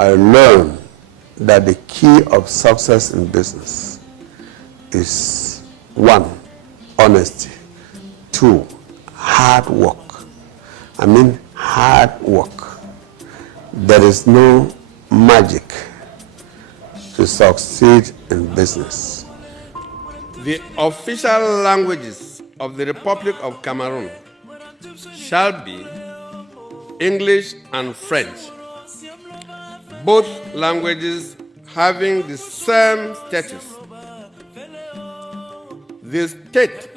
I learned that the key of success in business is 1, honesty, 2, hard work. I mean hard work. There is no magic to succeed in business. The official languages of the Republic of Cameroon shall be English and French, both languages having the same status. The state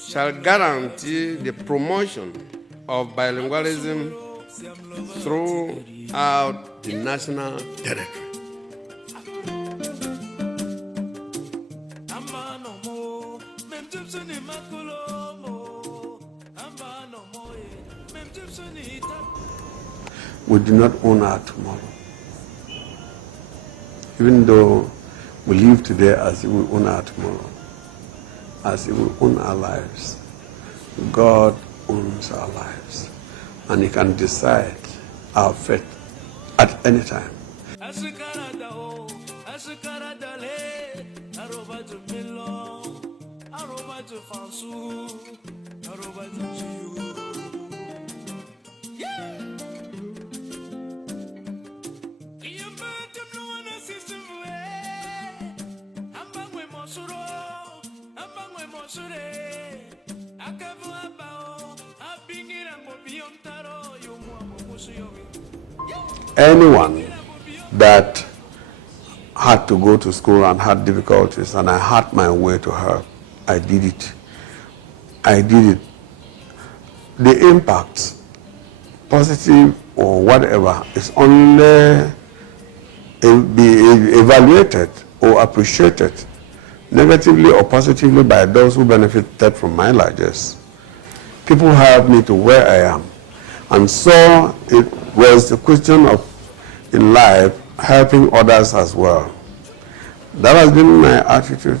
shall guarantee the promotion of bilingualism throughout the national territory. We do not own our tomorrow. Even though we live today as if we own our tomorrow, as if we own our lives, God owns our lives, and He can decide our fate at any time. Anyone that had to go to school and had difficulties, and I had my way to help, I did it. I did it. The impact, positive or whatever, is only be evaluated or appreciated negatively or positively by those who benefited from my largesse. People helped me to where I am. And so it was a question of, in life, helping others as well. That has been my attitude.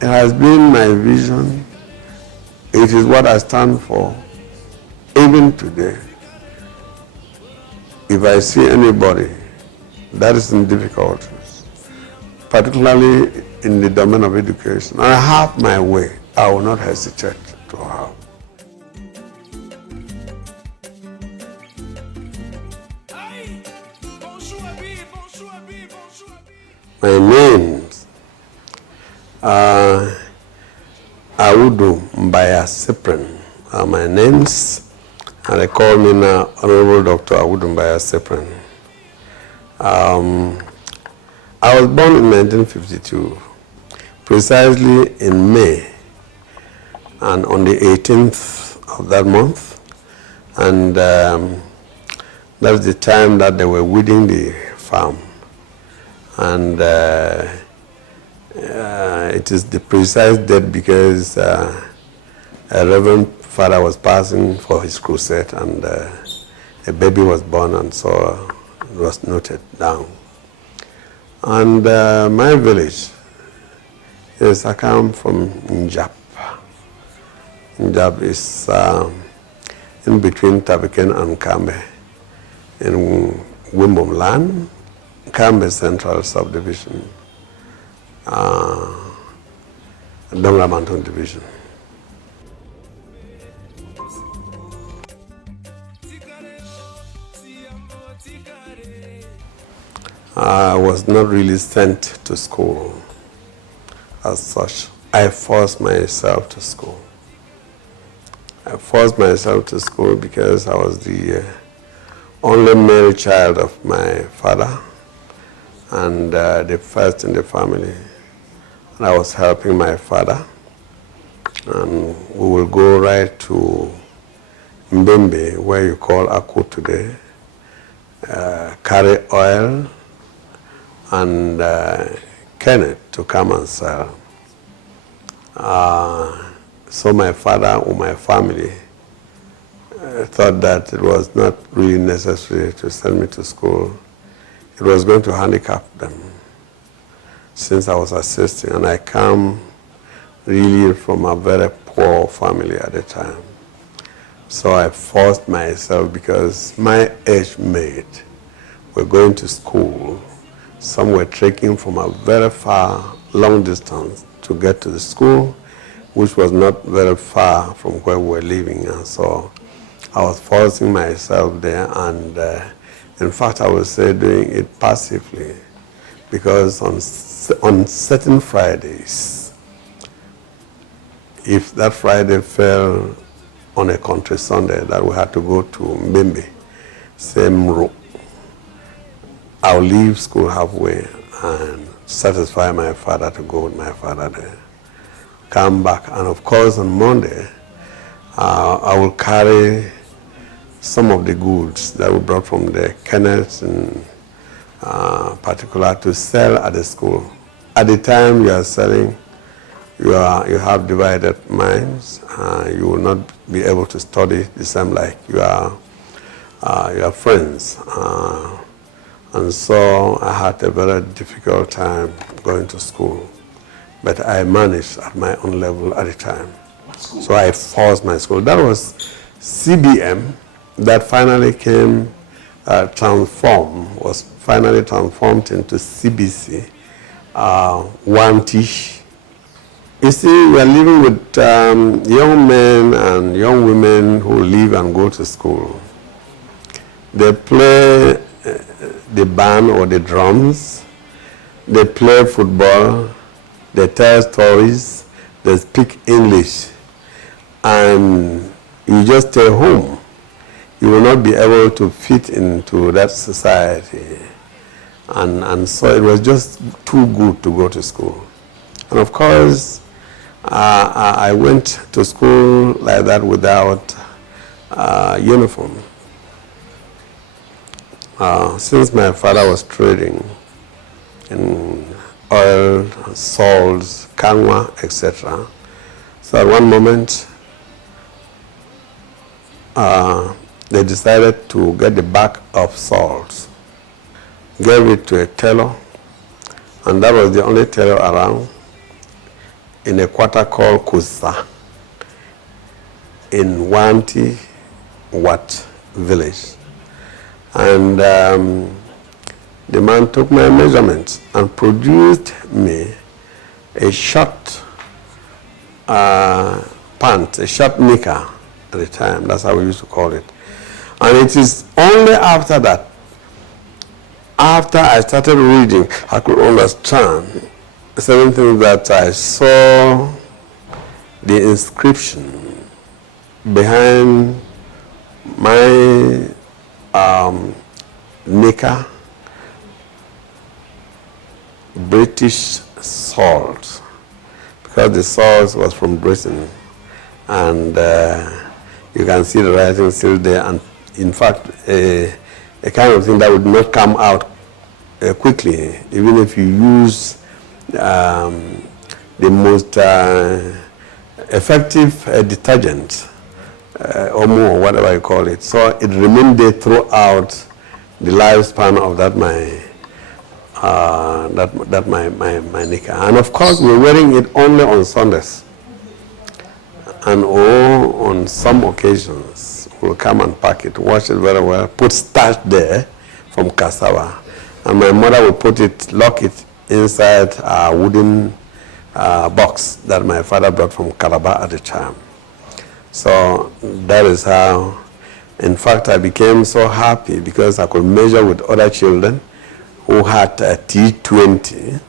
It has been my vision. It is what I stand for, even today. If I see anybody that is in difficulties, particularly in the domain of education, and I have my way, I will not hesitate to help. My names are Awudu Mbaya Cyprian are my names, and they call me now Honorable Dr. Awudu Mbaya Cyprian. I was born in 1952, precisely in May, and on the 18th of that month, and that was the time that they were weeding the farm. And it is the precise date because a Reverend Father was passing for his crusade, and a baby was born, and so it was noted down. And my village is, I come from Njap. Njap is in between Tabiken and Kambe in Wimbom land. Kambe Central Subdivision, Dongra Mountain Division. I was not really sent to school as such. I forced myself to school. I forced myself to school because I was the only male child of my father, and the first in the family. And I was helping my father, and we will go right to Mbembe, where you call Aku today, carry oil and Kenneth to come and sell. So my father or my family thought that it was not really necessary to send me to school. It was going to handicap them since I was assisting, and I come really from a very poor family at the time. So I forced myself because my age mate were going to school. Some were trekking from a very far, long distance to get to the school, which was not very far from where we were living. And so I was forcing myself there, and in fact, I would say doing it passively, because on certain Fridays, if that Friday fell on a country Sunday that we had to go to Mbembe, same route, I'll leave school halfway and satisfy my father to go with my father there. Come back, and of course on Monday, I will carry some of the goods that we brought from the kennels in particular to sell at the school. At the time you are selling, you have divided minds. You will not be able to study the same like your friends. And so I had a very difficult time going to school. But I managed at my own level at the time. So I forced my school. That was CBM that finally came was finally transformed into CBC, 1T. You see, we are living with young men and young women who live and go to school. They play the band or the drums, they play football, they tell stories, they speak English, and you just stay home. You will not be able to fit into that society. And so it was just too good to go to school. And of course, I went to school like that without uniform. Since my father was trading in oil, salts, kanwa, etc. So at one moment, they decided to get the bag of salt, gave it to a tailor, and that was the only tailor around in a quarter called Kusa in Wanti Wat village. And the man took my measurements and produced me a short pant, a short knicker at the time. That's how we used to call it. And it is only after that, after I started reading, I could understand certain things that I saw the inscription behind my knicker, British salt, because the salt was from Britain, and you can see the writing still there, and in fact a kind of thing that would not come out quickly, even if you use the most effective detergent, Omo or whatever you call it. So it remained there throughout the lifespan of that my knicker. And of course we're wearing it only on Sundays. And on some occasions we'll come and pack it, wash it very well, put starch there from cassava. And my mother will put it, lock it inside a wooden box that my father brought from Calabar at the time. So that is how, in fact, I became so happy because I could measure with other children who had a T20,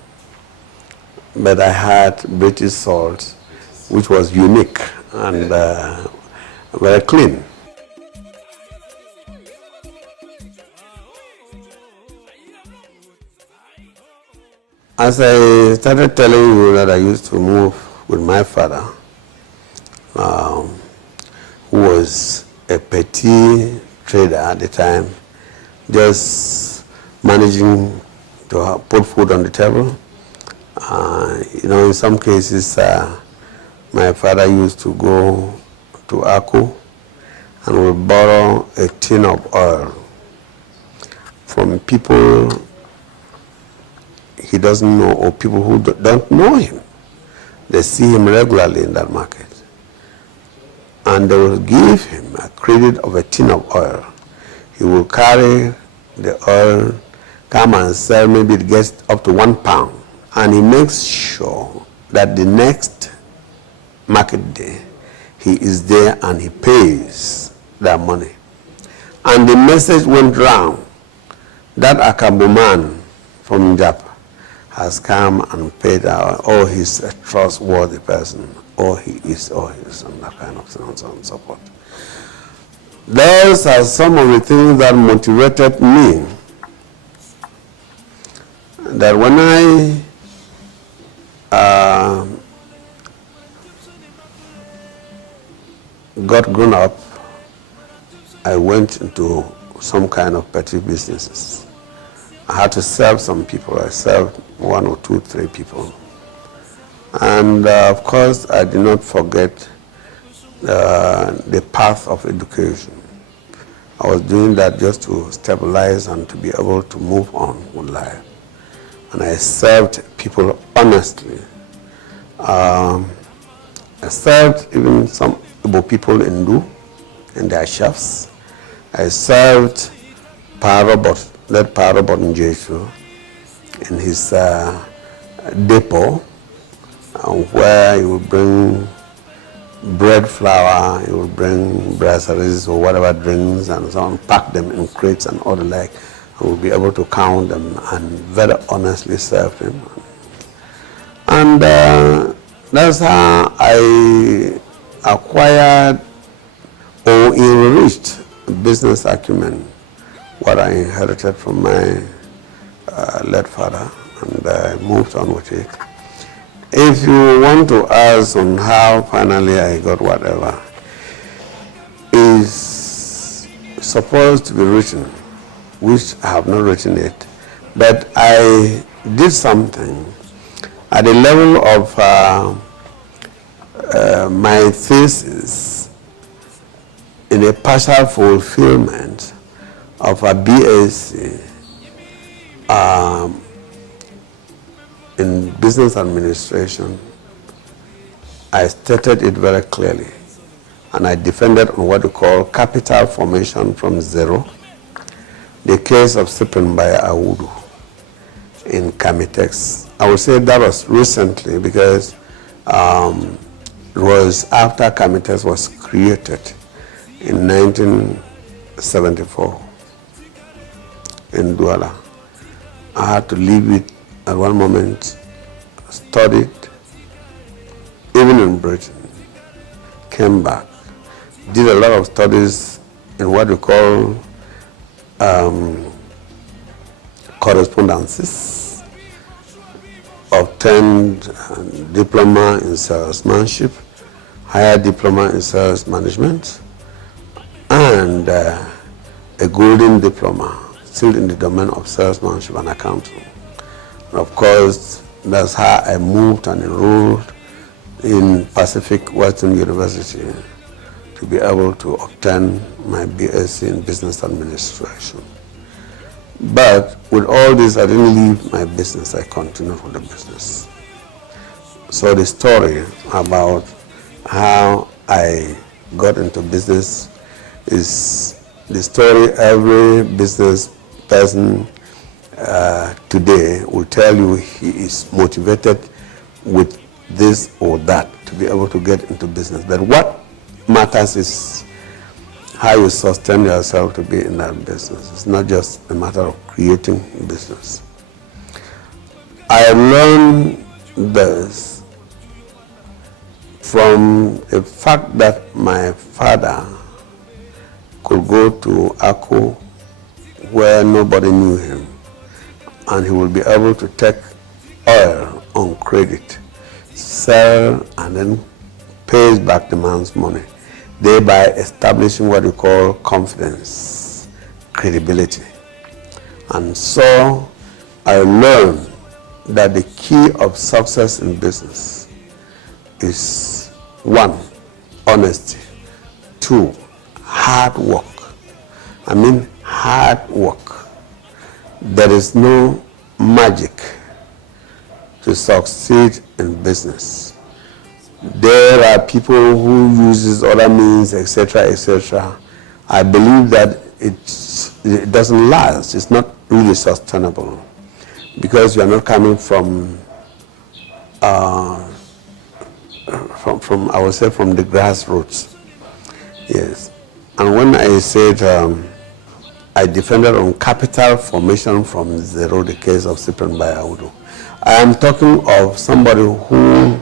but I had British salt, which was unique and very clean. As I started telling you that I used to move with my father, who was a petty trader at the time, just managing to put food on the table. In some cases, my father used to go to Aku and would borrow a tin of oil from people he doesn't know, or people who don't know him. They see him regularly in that market. And they will give him a credit of a tin of oil. He will carry the oil, come and sell, maybe it gets up to £1. And he makes sure that the next market day, he is there and he pays that money. And the message went round that Akabu man from Japa has come and paid out, oh, he's a trustworthy person, oh, he is, and that kind of thing, and so on and so forth. Those are some of the things that motivated me, that when I got grown up, I went into some kind of petty businesses. I had to serve some people. I served 1 or 2, 3 people. And of course, I did not forget the path of education. I was doing that just to stabilize and to be able to move on with life. And I served people honestly. I served even some Igbo people in Du, and their chefs. I served Parobot, that Parobot in Jesu, in his depot, where he would bring bread, flour, he would bring brasseries or whatever drinks and so on, pack them in crates and all the like, and would be able to count them and very honestly serve them. And that's how I acquired or enriched business acumen, what I inherited from my late father, and I moved on with it. If you want to ask on how finally I got whatever, is supposed to be written, which I have not written it, but I did something at the level of my thesis in a partial fulfillment of a BSc in business administration. I stated it very clearly, and I defended on what we call capital formation from zero, the case of Cyprian by Awudu in Camitex. I would say that was recently because it was after Camitex was created in 1974 in Douala. I had to leave it at one moment, studied, even in Britain, came back, did a lot of studies in what we call correspondences, obtained a diploma in salesmanship, higher diploma in sales management, and a golden diploma, still in the domain of salesmanship and accounting. And of course, that's how I moved and enrolled in Pacific Western University to be able to obtain my BSc in business administration. But with all this, I didn't leave my business, I continued with the business. So the story about how I got into business is the story every business person today will tell you he is motivated with this or that to be able to get into business. But what matters is how you sustain yourself to be in that business. It's not just a matter of creating business. I learned this from the fact that my father could go to Akko where nobody knew him, and he will be able to take oil on credit, sell, and then pays back the man's money, thereby establishing what we call confidence, credibility. And so I learned that the key of success in business is 1, honesty, 2, hard work. I mean hard work. There is no magic to succeed in business. There are people who uses other means, etc., etc. I believe that it's it doesn't last. It's not really sustainable because you are not coming from I would say from the grassroots. Yes. And when I said I defended on capital formation from zero, the case of Cyprian Mbaya Awudu, I am talking of somebody who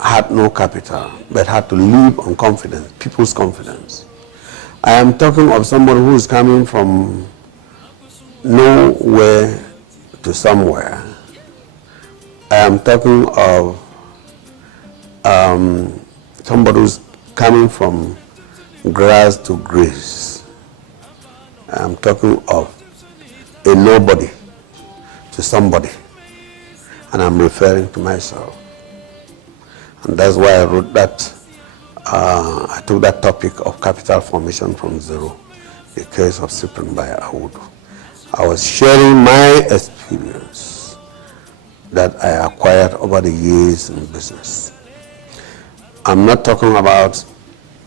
had no capital but had to live on confidence, people's confidence. I am talking of somebody who is coming from nowhere to somewhere. I am talking of somebody who's coming from grass to grace. I am talking of a nobody to somebody, and I'm referring to myself. And that's why I wrote that. I took that topic of capital formation from zero, the case of Cyprian Mbaya Awudu. I was sharing my experience that I acquired over the years in business. I'm not talking about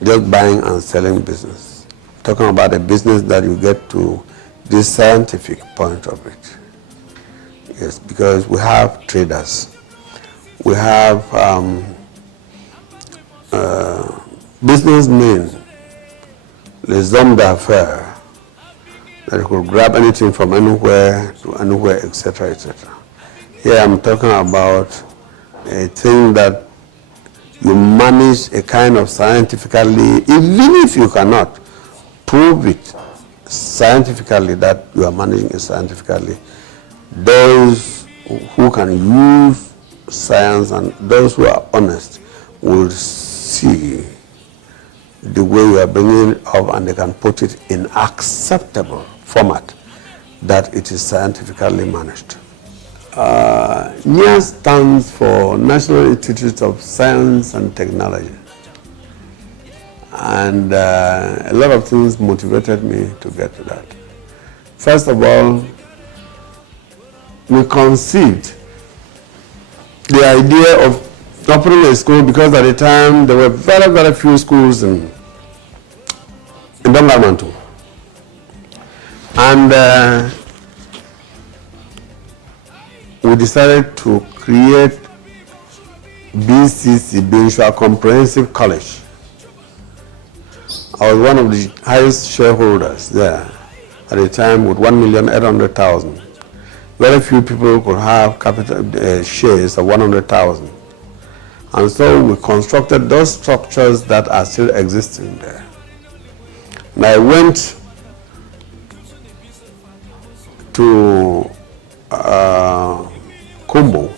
just buying and selling business. I'm talking about a business that you get to this scientific point of it. Yes, because we have traders. We have businessmen, les hommes d'affaires, that could grab anything from anywhere to anywhere, etc., etc. Here I'm talking about a thing that you manage a kind of scientifically, even if you cannot prove it scientifically that you are managing it scientifically, those who can use science and those who are honest will see the way you are bringing it up, and they can put it in acceptable format that it is scientifically managed. NIA stands for National Institute of Science and Technology. And a lot of things motivated me to get to that. First of all, we conceived the idea of opening a school because at the time there were very, very few schools in Bangamantu. And we decided to create BCC, Benshua Comprehensive College. I was one of the highest shareholders there at the time with 1,800,000. Very few people could have capital shares of 100,000. And so we constructed those structures that are still existing there. And I went to Kumbu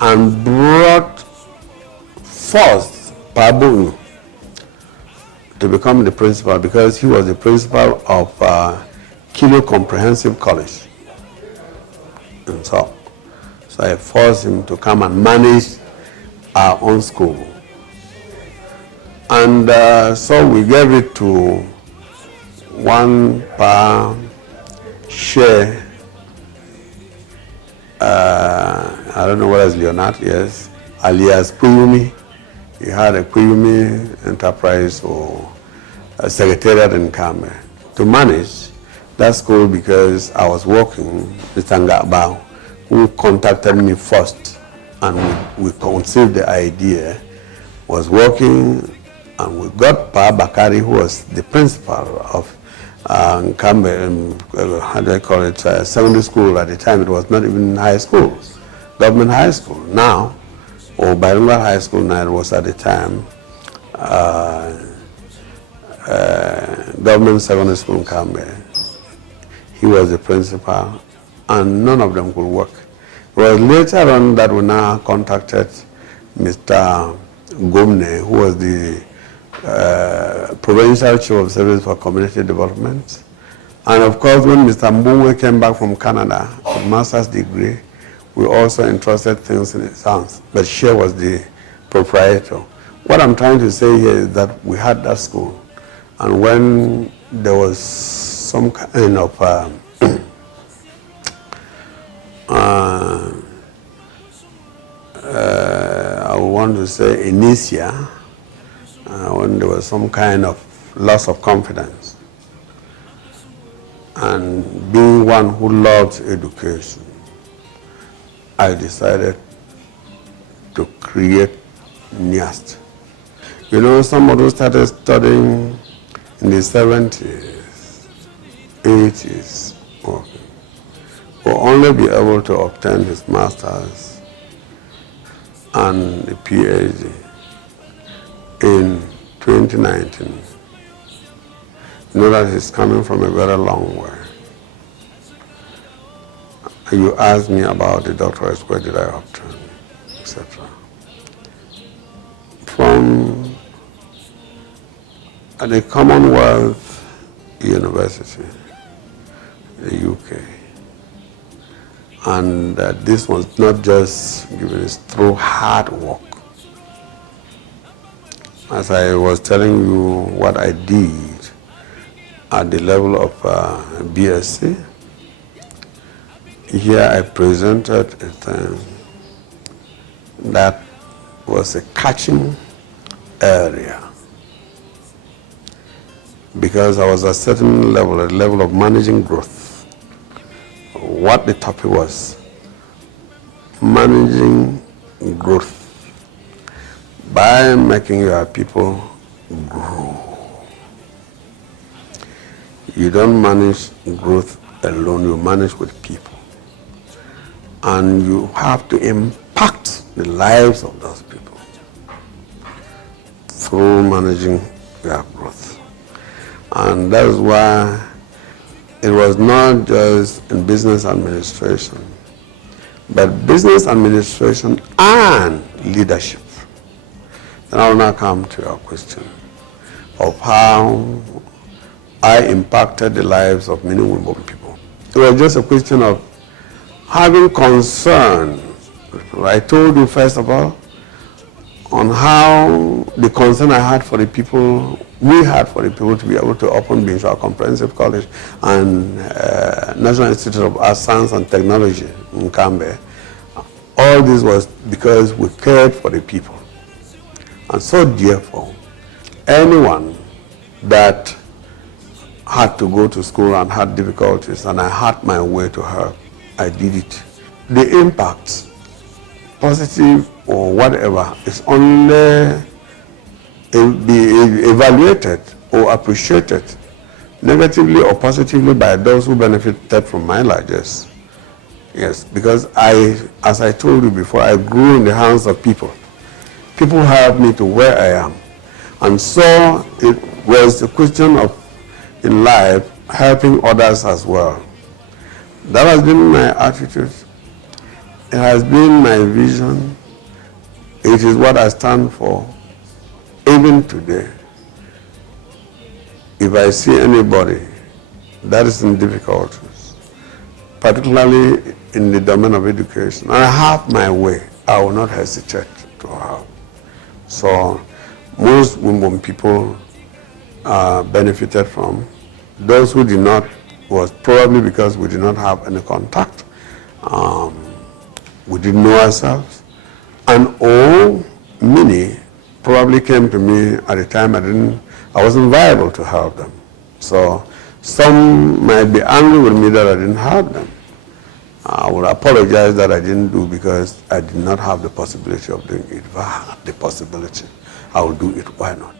and brought forth Pabu to become the principal because he was the principal of Kilo Comprehensive College. And so I forced him to come and manage our own school. And so we gave it to one per share. I don't know what is Leonard, yes, alias Kuyumi. He had a Kuyumi enterprise or a secretariat in Kame to manage that school because I was working with Tangabao, who contacted me first, and we conceived the idea, was working, and we got Pa Bakari, who was the principal of Kame, how do I call it, secondary school. At the time it was not even high school, government high school. Now, or bilingual high school now, it was at the time government secondary school in Kame. He was the principal, and none of them could work. It was later on that we now contacted Mr. Gomne, who was the Provincial Chief of Service for Community Development. And of course, when Mr. Mbungwe came back from Canada with master's degree, we also entrusted things in his hands. But Shea was the proprietor. What I'm trying to say here is that we had that school. And when there was some kind of I want to say initia, when there was some kind of loss of confidence, and being one who loves education, I decided to create NIAST. You know, somebody who started studying in the 70s, 80s, will only be able to obtain his master's and a PhD in 2019. You know that he's coming from a very long way. You asked me about the doctorates, where did I obtain, etc. From the Commonwealth University, the UK. And this was not just given, it's through hard work. As I was telling you what I did at the level of BSc, here I presented a thing that was a catching area, because I was at a certain level, a level of managing growth. What the topic was, managing growth by making your people grow. You don't manage growth alone, you manage with people. And you have to impact the lives of those people through managing their growth. And that is why it was not just in business administration, but business administration and leadership. Then I will now come to your question of how I impacted the lives of many women people. It was just a question of having concern. I told you first of all on how the concern I had for the people, we had for the people to be able to open Binshaw Comprehensive College and National Institute of Arts, Science and Technology in Cambe. All this was because we cared for the people. And so therefore, anyone that had to go to school and had difficulties and I had my way to help, I did it. The impact, positive or whatever, is only be evaluated or appreciated negatively or positively by those who benefited from my largesse. Yes, because as I told you before, I grew in the hands of people. People helped me to where I am. And so it was a question of, in life, helping others as well. That has been my attitude. It has been my vision. It is what I stand for, even today. If I see anybody that is in difficulties, particularly in the domain of education, and I have my way, I will not hesitate to help. So most women people benefited from. Those who did not was probably because we did not have any contact. We didn't know ourselves. And all, many probably came to me at a time I wasn't viable to help them. So some might be angry with me that I didn't help them. I would apologize that I didn't do because I did not have the possibility of doing it. If I had the possibility, I would do it. Why not?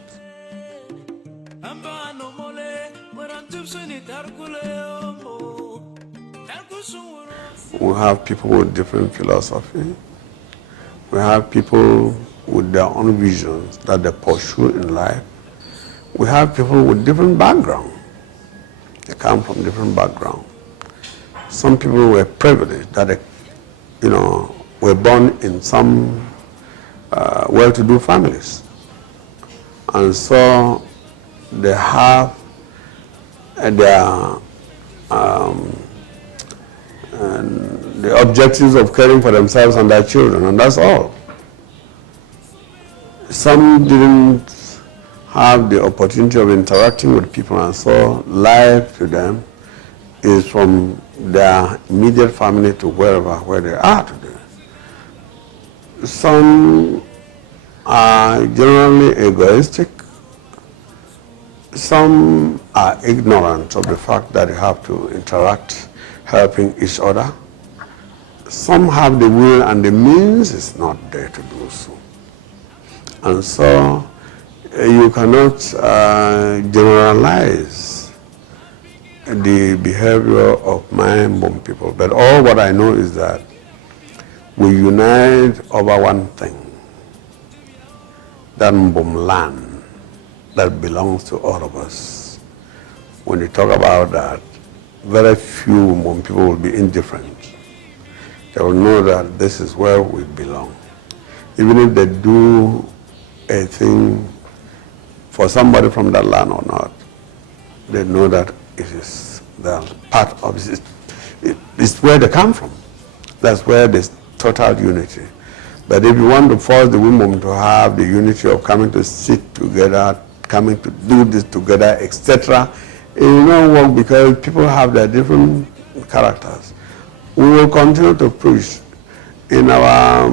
We have people with different philosophy. We have people with their own visions that they pursue in life. We have people with different backgrounds. They come from different backgrounds. Some people were privileged that they, were born in some well-to-do families. And so they have their the objectives of caring for themselves and their children, and that's all. Some didn't have the opportunity of interacting with people, and so life to them is from their immediate family to where they are today. Some are generally egoistic, Some are ignorant of the fact that you have to interact, helping each other. Some have the will and the means is not there to do so. And so you cannot generalize the behavior of my Mbom people. But all what I know is that we unite over one thing, that Mbom land that belongs to all of us. When you talk about that, very few Mbom people will be indifferent. They will know that this is where we belong. Even if they do a thing for somebody from that land or not, they know that it is the part of it. It's where they come from. That's where there's total unity. But if you want to force the women to have the unity of coming to sit together, coming to do this together, etc., it will not work because people have their different characters. We will continue to push in our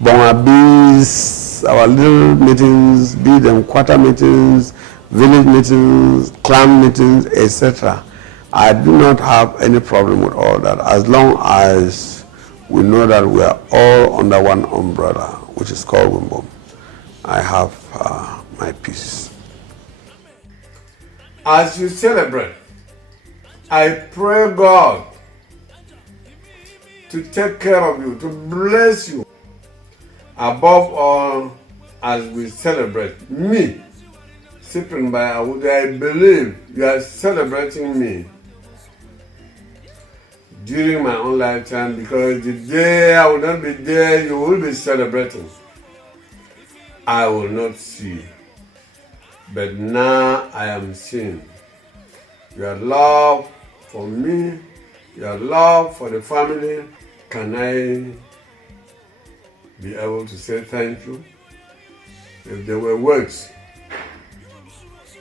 Bongabis, our little meetings, be them quarter meetings, village meetings, clan meetings, etc. I do not have any problem with all that as long as we know that we are all under one umbrella, which is called Wimbom. I have my peace. As you celebrate, I pray God to take care of you, to bless you. Above all, as we celebrate me, Cyprian Mbaya Awudu, I believe you are celebrating me during my own lifetime, because the day I will not be there, you will be celebrating. I will not see. But now I am seeing your love for me, your love for the family. Can I be able to say thank you? If there were words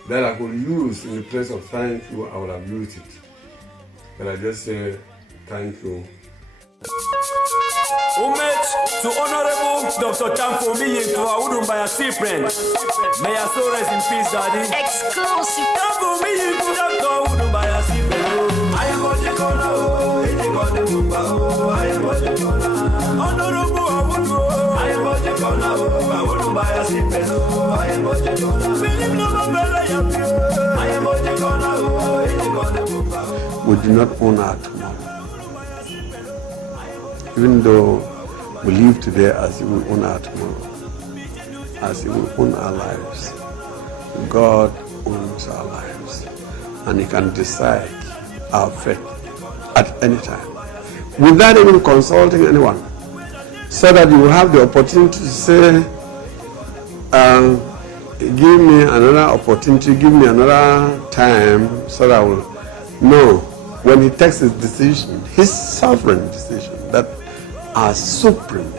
that I could use in the place of thank you, I would have used it. But I just say thank you. Homage to Honorable Dr. Nformi Yinkfu Awudu Mbaya Cyprian. May your soul rest in peace, Daddy. Exclusive. Nformi Yinkfu Dr. Awudu Mbaya Cyprian. I am what you call I am what you call Honorable Awudu. I am what you call Awudu Mbaya Cyprian. I am what you call Philip Novembele Yapio. I am what you call We do not own our tomorrow. Even though we live today as if we own our tomorrow, as if we own our lives, God owns our lives, and He can decide our fate at any time, without even consulting anyone, so that you will have the opportunity to say, give me another opportunity, give me another time, so that I will know when He takes His decision, His sovereign decision, that are supreme.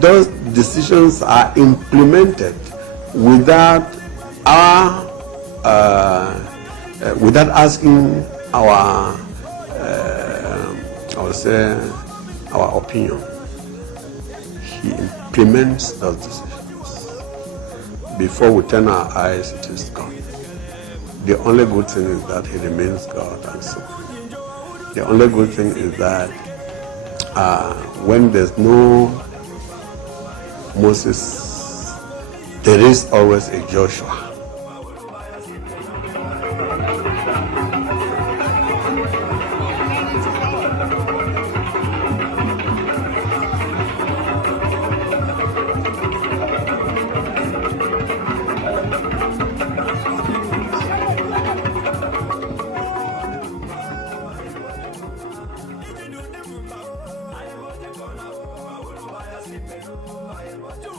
Those decisions are implemented without our, without asking our, I would say, our opinion. He implements those decisions. Before we turn our eyes, it is God. The only good thing is that He remains God and supreme. The only good thing is that when there's no Moses, there is always a Joshua. I am what you